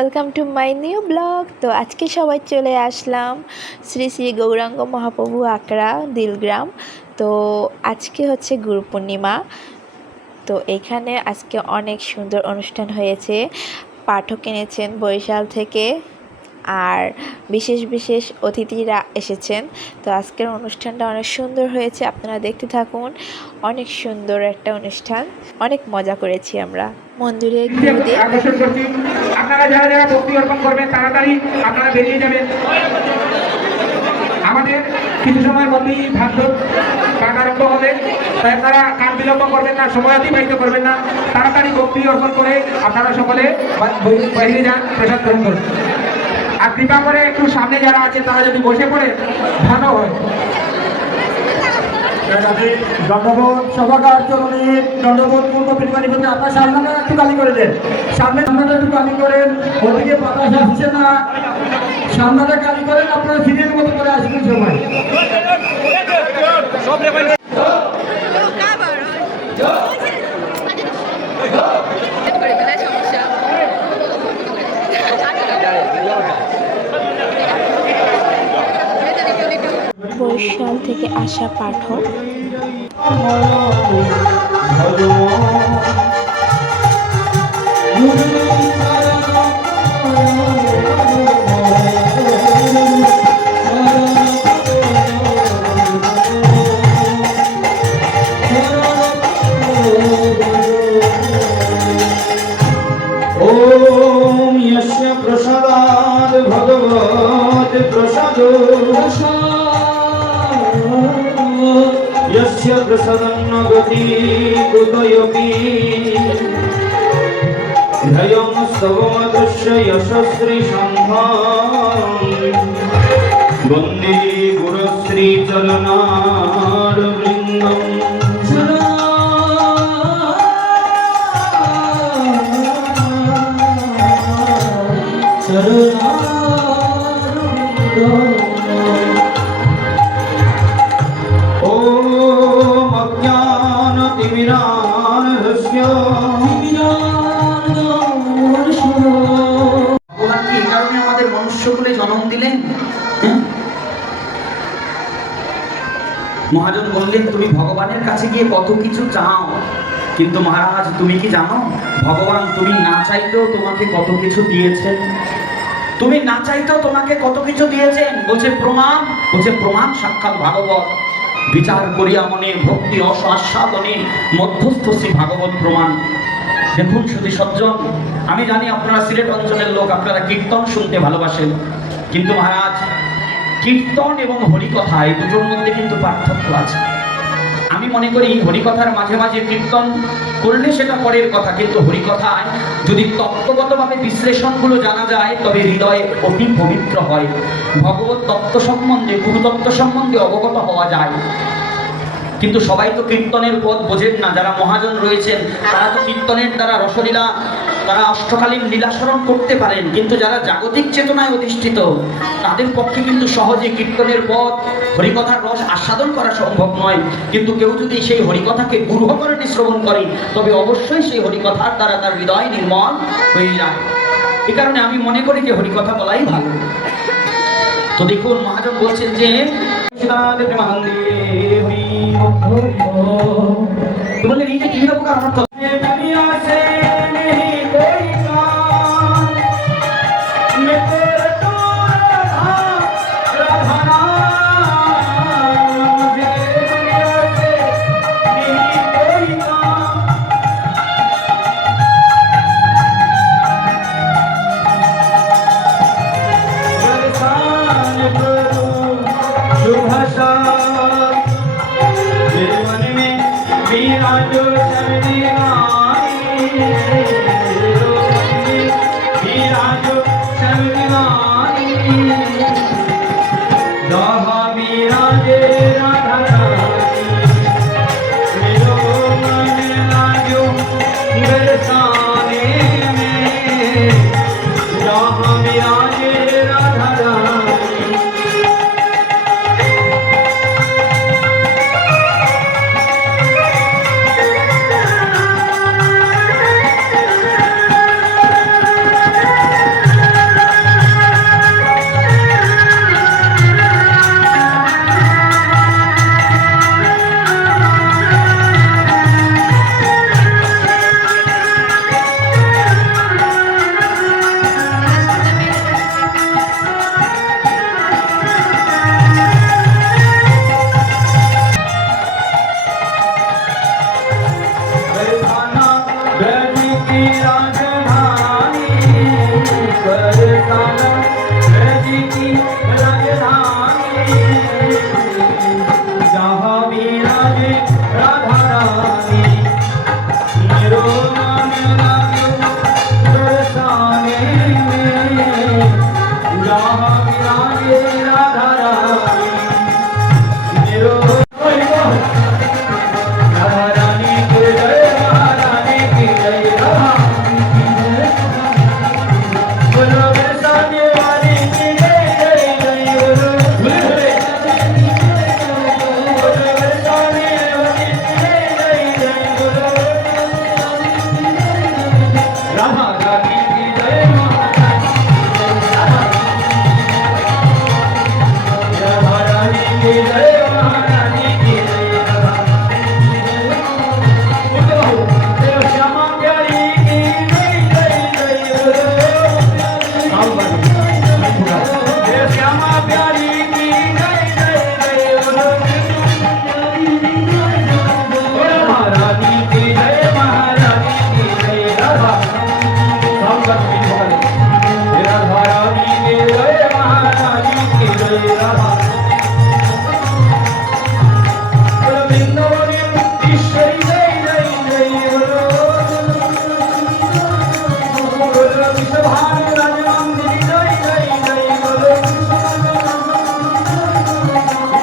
Welcome to my new blog. তো আজকে সবাই চলে আসলাম শ্রী শ্রী গৌরাঙ্গ মহাপ্রভু আকড়া দিলগ্রাম। তো আজকে হচ্ছে গুরু পূর্ণিমা। তো এখানে আজকে অনেক সুন্দর অনুষ্ঠান হয়েছে। পাঠক এনেছেন বরিশাল থেকে, আর বিশেষ বিশেষ অতিথিরা এসেছেন। তো আজকের অনুষ্ঠানটা অনেক সুন্দর হয়েছে, আপনারা দেখতে থাকুন। অনেক সুন্দর একটা অনুষ্ঠান, অনেক মজা করেছি আমরা মন্দিরে ঘুরে। আপনারা যারা যারা ভক্তি অর্পণ করবেন তাড়াতাড়ি আপনারা বেরিয়ে যাবেন। আমাদের কিছু সময়ের মধ্যেই ভাগ্য পাঠ আরম্ভ হবে, তাই আপনারা কাল বিলম্ব করবেন না, সময় অতিবাহিত করবেন না, তাড়াতাড়ি ভক্তি অর্পণ করে আপনারা সকলে বাইরে যান, প্রসাদ গ্রহণ করুন। আর কৃপা করে একটু সামনে যারা আছে তারা যদি বসে পড়ে ভালো হয়। দণ্ডবোধ সভাকার চরণে দণ্ডবোধ পূর্ব পরিমাণে আপনার সামনেটা একটু খালি করে দেন, সামনেটা একটু খালি করেন, ওদিকে বাতাস আসছে না, সামনেটা খালি করেন, আপনারা সিরিয়াল মতো করে আসবেন সময়। বরিশাল থেকে আসা পাঠক ओम यस्य प्रसादात् भगवत् प्रसादो यस्य प्रसादन्न गति कृतयोगी ध्ययं स्तवमतस्य यशस्वी संघं वन्दे गुरुश्री चरणारविन्दम्। মহাজন বললেন, তুমি ভগবানের কাছে গিয়ে কত কিছু চাও, কিন্তু মহারাজ তুমি কি জানো ভগবান তুমি না চাইতেও তোমাকে কত কিছু দিয়েছেন? তুমি না চাইতেও তোমাকে কত কিছু দিয়েছেন। বলছে প্রমাণ, বলছে প্রমাণ সাক্ষাৎ ভাগবত। বিচার করিয়া মনে ভক্তি রস আস্বাদনে মধ্যস্থ শ্রী ভাগবত প্রমাণ। দেখুন শুধু সজ্জন, আমি জানি আপনারা সিলেট অঞ্চলের লোক, আপনারা কীর্তন শুনতে ভালোবাসেন, কিন্তু মহারাজ কীর্তন এবং হরিকথা এই দুটোর মধ্যে কিন্তু পার্থক্য আছে। আমি মনে করি হরিকথার মাঝে মাঝে কীর্তন করলে সেটা পরের কথা, কিন্তু হরিকথায় যদি তত্ত্বগতভাবে বিশ্লেষণগুলো জানা যায় তবে হৃদয় অতি পবিত্র হয়। ভগবত তত্ত্ব সম্বন্ধে, গুরুতত্ত্ব সম্বন্ধে অবগত হওয়া যায়। কিন্তু সবাই তো কীর্তনের পথ বোঝেন না। যারা মহাজন রয়েছেন তারা তো কীর্তনের দ্বারা রসলীলা, তারা অষ্টকালীন লীলাস্মরণ করতে পারেন, কিন্তু যারা জাগতিক চেতনায় অধিষ্ঠিত তাদের পক্ষে কিন্তু সহজে কীর্তনের পথ, হরিকথার রস আস্বাদন করা সম্ভব নয়। কিন্তু কেউ যদি সেই হরিকথাকে গূঢ়করণে শ্রবণ করে তবে অবশ্যই সেই হরিকথার দ্বারা তার হৃদয় নির্মল হয়ে যায়। এ কারণে আমি মনে করি যে হরিকথা বলাই ভালো। তো দেখুন মহাজন বলছেন যে বললেন এই যে কিভাবে প্রকার অর্থ की राजधानी बरसाना जी की राजधानी जहाँ विराजे राधा रानी मेरो मन लगे बरसाने में जहाँ विराजे राधा रानी मेरो राधा रानी की जय महारानी की जय राधा बोलो बरसाने वाली की जय जय जय बोलो बोलो बरसाने वाली की जय जय जय बोलो राधा रानी की जय महारानी राधा रानी की जय महारानी की जय राधा श्यामा प्यारी की जय जय जय बोलो श्यामा प्यारी की जय जय जय बोलो रानी की जय महारानी की जय राधा राधा रानी की जय महारानी की जय राधा वृंदावन ईश्वरी जय जय जय बोलो बोलो विश्वभानु राजमंदिर जय जय जय बोलो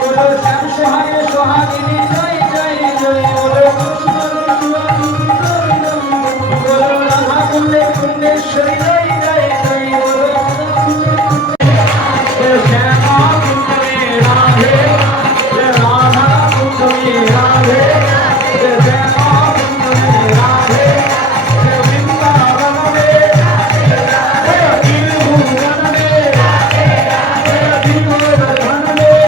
बोलो श्याम सुहाय सुहागिनी जय जय जय बोलो बोलो राधा कुंडे कुंडेश्वरी जय जय जय बोलो श्यामा कुंडे राधे राधा कुंडे राधे श्यामा कुंडे राधे वृंदावन में त्रिभुवन में त्रिभुवन में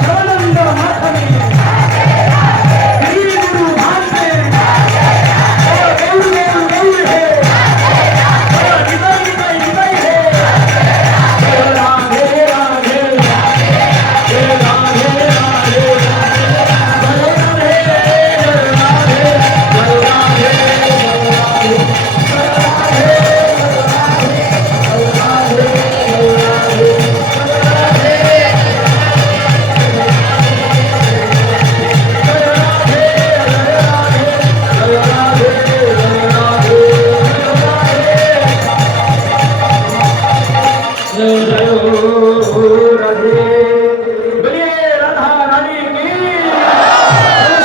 शिवानंद मठ में श्री गुरु धाम में गौर गौर गौर है विजय विजय विजय है राधे राधे राधे राधे राधे राधा रानी की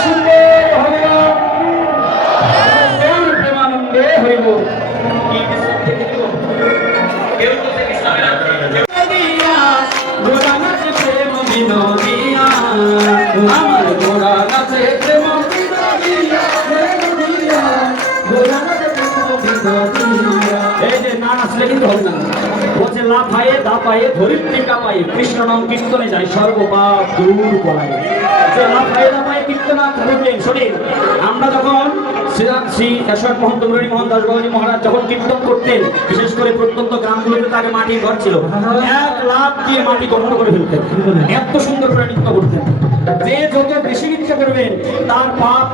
सुंदर भगवान गौर प्रेमानंदे हरिबो ঘোড়া নাচে প্রেম বিনোদিয়া আমার ঘোড়া নাচে প্রেম বিনোদিয়া ঘোড়া নাচে প্রেম বিনোদিয়া এই যে না নাচলে কিন্তু হবে না বলছে লাফায়ে দাপায়ে ধরিত্রিকা পায়ে কৃষ্ণ নাম কীর্তনে যায় সর্বপাপ দূর পলায় যে লাফায়ে দাপায়ে কীর্তনা করলেন শোনেন আমরা যখন শ্রী যশোর মোহন তুমরুরি মোহন দাস বাবাজি মহারাজ যখন কীর্তন করতেন বিশেষ করে প্রত্যন্ত গ্রামগুলোতে তাকে মাটির ঘর ছিল এক লাখ দিয়ে মাটি গঠন করে ফেলতেন এত সুন্দর করে নৃত্য করতেন যে যত বেশি নৃত্য করবেন তার পাপ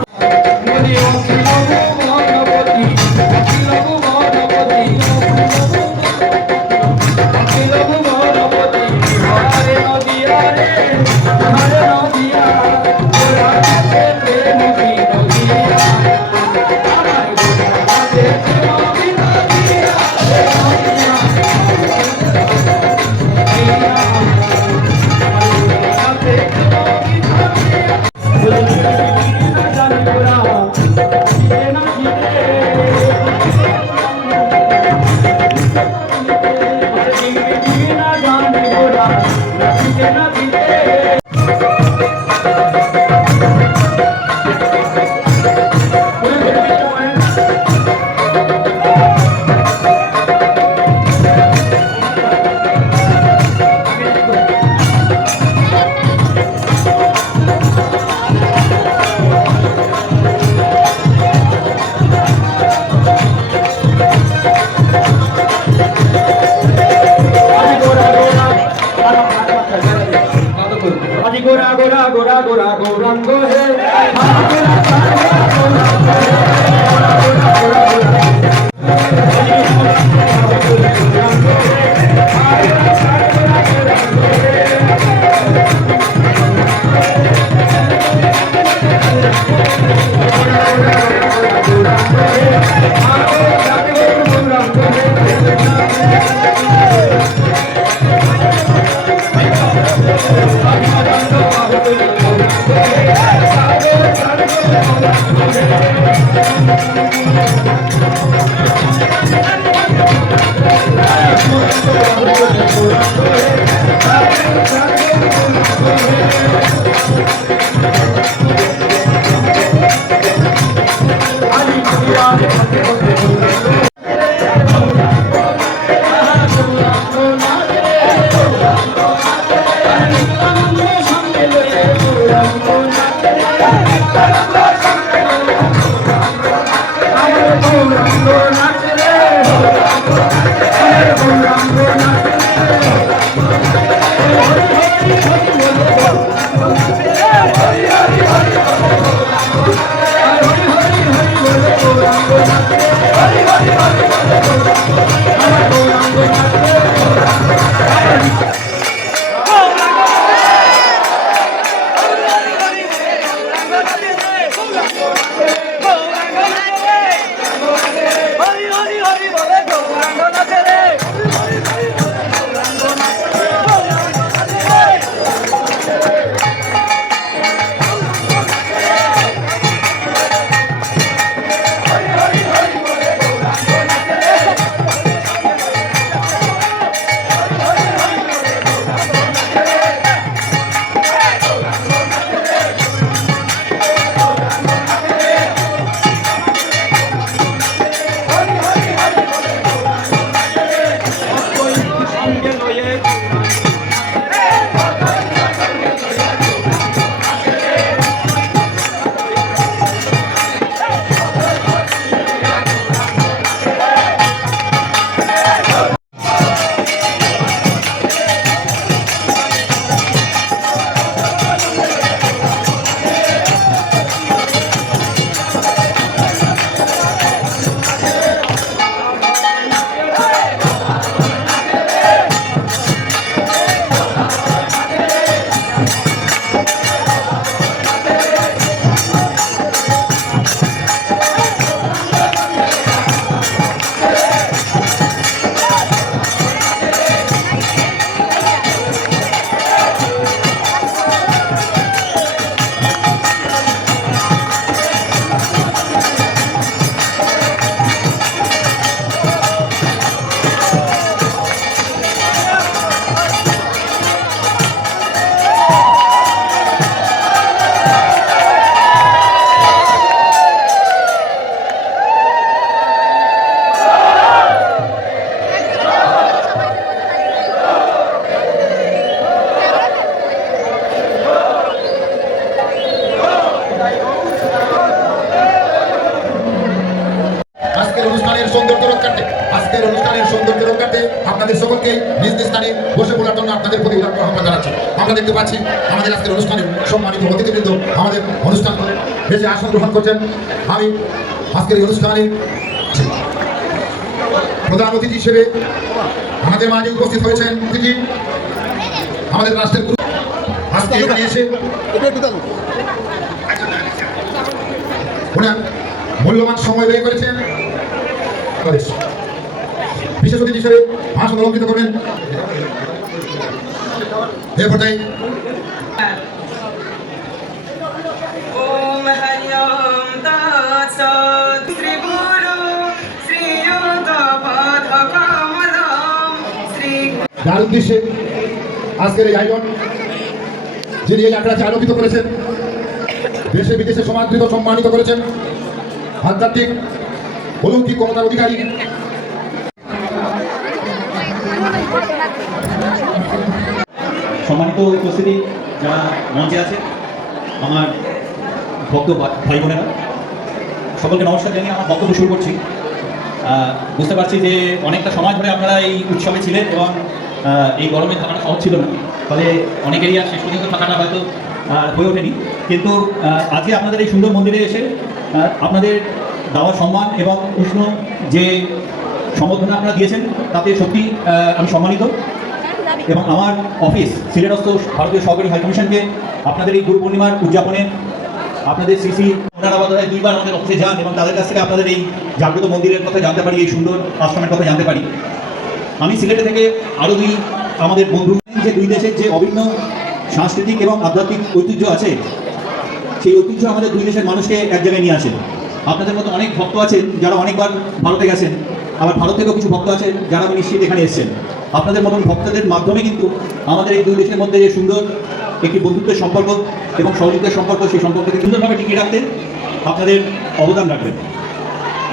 আপনাদের সকলকে নিজ নিজ স্থানে বসে বলার জন্য আপনাদের প্রতি আহ্বান জানাচ্ছি। আমরা দেখতে পাচ্ছি আমাদের আজকের অনুষ্ঠানে সম্মানিত অতিথিবৃন্দ আমাদের অনুষ্ঠান এসে আসন গ্রহণ করছেন। আমি আজকের এই অনুষ্ঠানে প্রধান অতিথি হিসেবে আমাদের মাঝে উপস্থিত হয়েছেন অতিথি আমাদের রাষ্ট্রের গুরু। আজকে এখানে এসে ওনার মূল্যবান সময় ব্যয় করেছেন। বিশেষ অতিথি হিসেবে ভাষণ অলঙ্কৃত করবেন এ পর্যায়ে যার উদ্দেশ্যে আজকের এই আয়োজন, যিনি এই আখড়াকে আলোকিত করেছেন, দেশে বিদেশে সমাদৃত সম্মানিত করেছেন, আধ্যাত্মিক অলৌকিক ক্ষমতার অধিকারী সম্মানিত উপস্থিতি যারা মঞ্চে আছে, আমার ভক্ত ভাই বোনেরা, সকলকে নমস্কার জানিয়ে আমার বক্তব্য শুরু করছি। বুঝতে পারছি যে অনেকটা সময় ধরে আপনারা এই উৎসবে ছিলেন এবং এই গরমে থাকাটা সহজ ছিল না, ফলে অনেকেরই আর শেষ পর্যন্ত থাকাটা হয়তো হয়ে ওঠেনি। কিন্তু আজকে আপনাদের এই সুন্দর মন্দিরে এসে আপনাদের দেওয়া সম্মান এবং উষ্ণ যে সম্বোধনা আপনারা দিয়েছেন তাতে সত্যি আমি সম্মানিত। এবং আমার অফিস সিলেটস্থ ভারতীয় সহকারী হাইকমিশনকে আপনাদের এই গুরু পূর্ণিমার উদযাপনে আপনাদের শ্রী শ্রী ওনারা বোধহয় 2বার আমাদের অফিসে যান এবং তাদের কাছ থেকে আপনাদের এই জাগ্রত মন্দিরের কথা জানতে পারি, এই সুন্দর আশ্রমের কথা জানতে পারি। আমি সিলেটে থেকে আরও আমাদের বন্ধু যে 2 দেশের যে অভিন্ন সাংস্কৃতিক এবং আধ্যাত্মিক ঐতিহ্য আছে, সেই ঐতিহ্য আমাদের 2 দেশের মানুষকে এক জায়গায় নিয়ে আসে। আপনাদের মতো অনেক ভক্ত আছেন যারা অনেকবার ভারতে গেছেন, আবার ভারত থেকেও কিছু ভক্ত আছেন যারা নিশ্চিত এখানে এসেছেন। আপনাদের মতন ভক্তদের মাধ্যমে কিন্তু আমাদের এই 2 দেশের মধ্যে যে সুন্দর একটি বন্ধুত্বের সম্পর্ক এবং সহযোগিতার সম্পর্ক, সেই সম্পর্ককে সুন্দরভাবে টিকিয়ে রাখতে আপনাদের অবদান রাখবেন।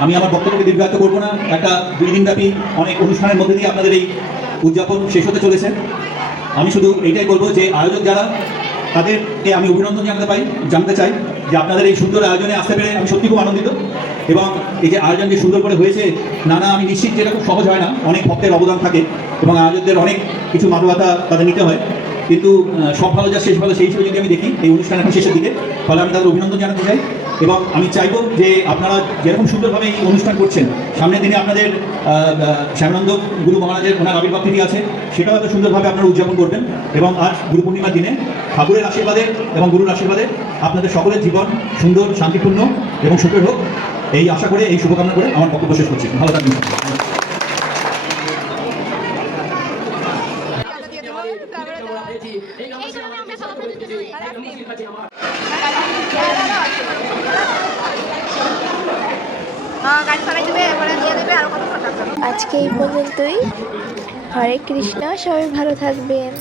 আমি আমার বক্তব্যকে দীর্ঘায়িত করবো না। একটা 2 দিনব্যাপী অনেক অনুষ্ঠানের মধ্যে দিয়ে আপনাদের এই উদযাপন শেষ হতে চলেছে। আমি শুধু এইটাই বলবো যে আয়োজক যারা, তাদেরকে আমি অভিনন্দন জানাতে চাই যে আপনাদের এই সুন্দর আয়োজনে আসতে পেরে আমি সত্যি খুব আনন্দিত। এবং এই যে আয়োজন যে সুন্দর করে হয়েছে, আমি নিশ্চিত যে এটা খুব সহজ হয় না, অনেক ভক্তের অবদান থাকে এবং আয়োজকদের অনেক কিছু মানবতা তাদের নিতে হয়। কিন্তু সব ভালো যা শেষ ভালো, সেই হিসেবে যদি আমি দেখি এই অনুষ্ঠান এখন শেষের দিকে, ফলে আমি তাদের অভিনন্দন জানাতে চাই। এবং আমি চাইবো যে আপনারা যেরকম সুন্দরভাবে এই অনুষ্ঠান করছেন, সামনের দিনে আপনাদের শ্যামানন্দ গুরু মহারাজের ওনার আবির্ভাব তিথি আছে, সেটাও এত সুন্দরভাবে আপনারা উদযাপন করবেন। এবং আজ গুরু পূর্ণিমার দিনে ঠাকুরের আশীর্বাদে এবং গুরুর আশীর্বাদে আপনাদের সকলের জীবন সুন্দর, শান্তিপূর্ণ এবং সুখের হোক, এই আশা করে, এই শুভকামনা করে আমার বক্তব্য শেষ করছি। ভালো থাকবেন। আজকে এই পর্যন্তই। হরে কৃষ্ণ, সবাই ভালো থাকবেন।